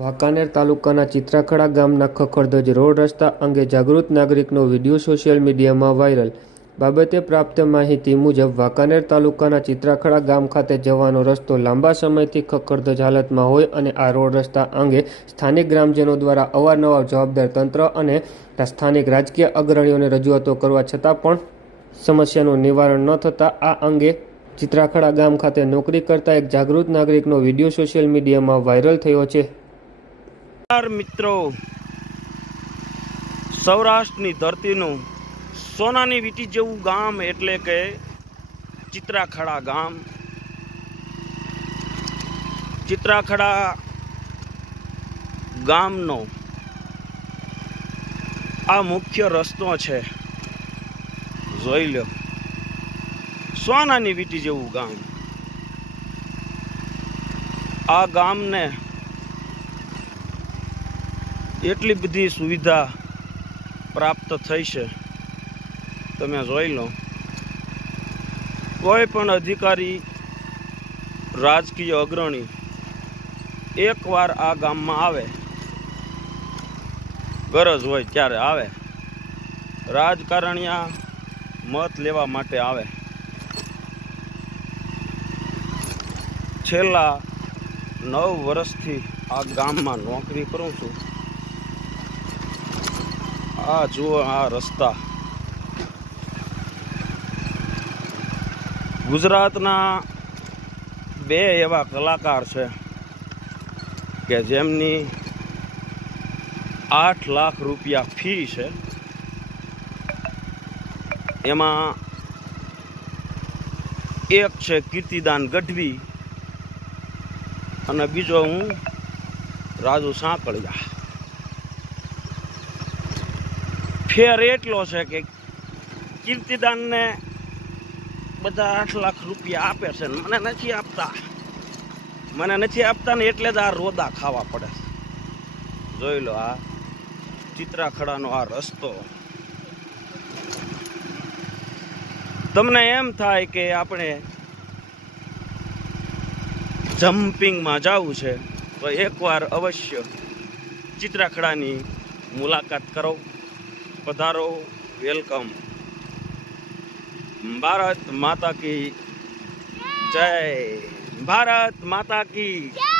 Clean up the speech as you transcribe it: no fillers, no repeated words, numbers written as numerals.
વાંકાનેર તાલુકાના ચિત્રાખડા ગામના ખખડધજ રોડ રસ્તા અંગે જાગૃત નાગરિકનો વિડીયો સોશિયલ મીડિયામાં વાયરલ. બાબતે પ્રાપ્ત માહિતી મુજબ વાંકાનેર તાલુકાના ચિત્રાખડા ગામ ખાતે જવાનો રસ્તો લાંબા સમયથી ખખડધજ હાલતમાં હોય અને આ રોડ રસ્તા અંગે સ્થાનિક ગ્રામજનો દ્વારા અવારનવાર જવાબદાર તંત્ર અને સ્થાનિક રાજકીય અગ્રણીઓને રજૂઆતો કરવા છતાં પણ સમસ્યાનું નિવારણ ન થતાં આ અંગે ચિત્રાખડા ગામ ખાતે નોકરી કરતા એક જાગૃત નાગરિકનો વિડીયો સોશિયલ મીડિયામાં વાયરલ થયો છે. મિત્રો, સૌરાષ્ટ્રની ધરતીનું સોનાની વીંટી જેવું ગામ એટલે કે ચિત્રાખડા ગામ. ચિત્રાખડા ગામનો આ મુખ્ય રસ્તો છે, જોઈ લો. સોનાની વીંટી જેવું ગામ. આ ગામને એટલી બધી સુવિધા પ્રાપ્ત થઈ છે, તમે જોઈ લો. કોઈ પણ અધિકારી, રાજકીય અગ્રણી એકવાર આ ગામમાં આવે, ગરજ હોય ત્યારે આવે, રાજકારણીયા મત લેવા માટે આવે. છેલ્લા 9 વર્ષથી આ ગામમાં નોકરી કરું છું. આ જુઓ, આ રસ્તા ગુજરાતના 2 એવા કલાકાર છે કે જેમની 8 લાખ રૂપિયા ફી છે. એમાં એક છે કીર્તિદાન ગઢવી અને બીજો હું રાજુ સાંકળિયા. ફેર એટલો છે કે કીર્તિદાનને બધા 8 લાખ રૂપિયા આપે છે, મને નથી આપતા ને એટલે જ આ રોદા ખાવા પડે છે. જોઈ લો, આ ચિત્રાખડાનો આ રસ્તો. તમને એમ થાય કે આપણે જમ્પિંગમાં જવું છે તો એકવાર અવશ્ય ચિત્રાખડાની મુલાકાત કરો. પધારો, વેલકમ. ભારત માતા કી જય. ભારત માતા કી જય.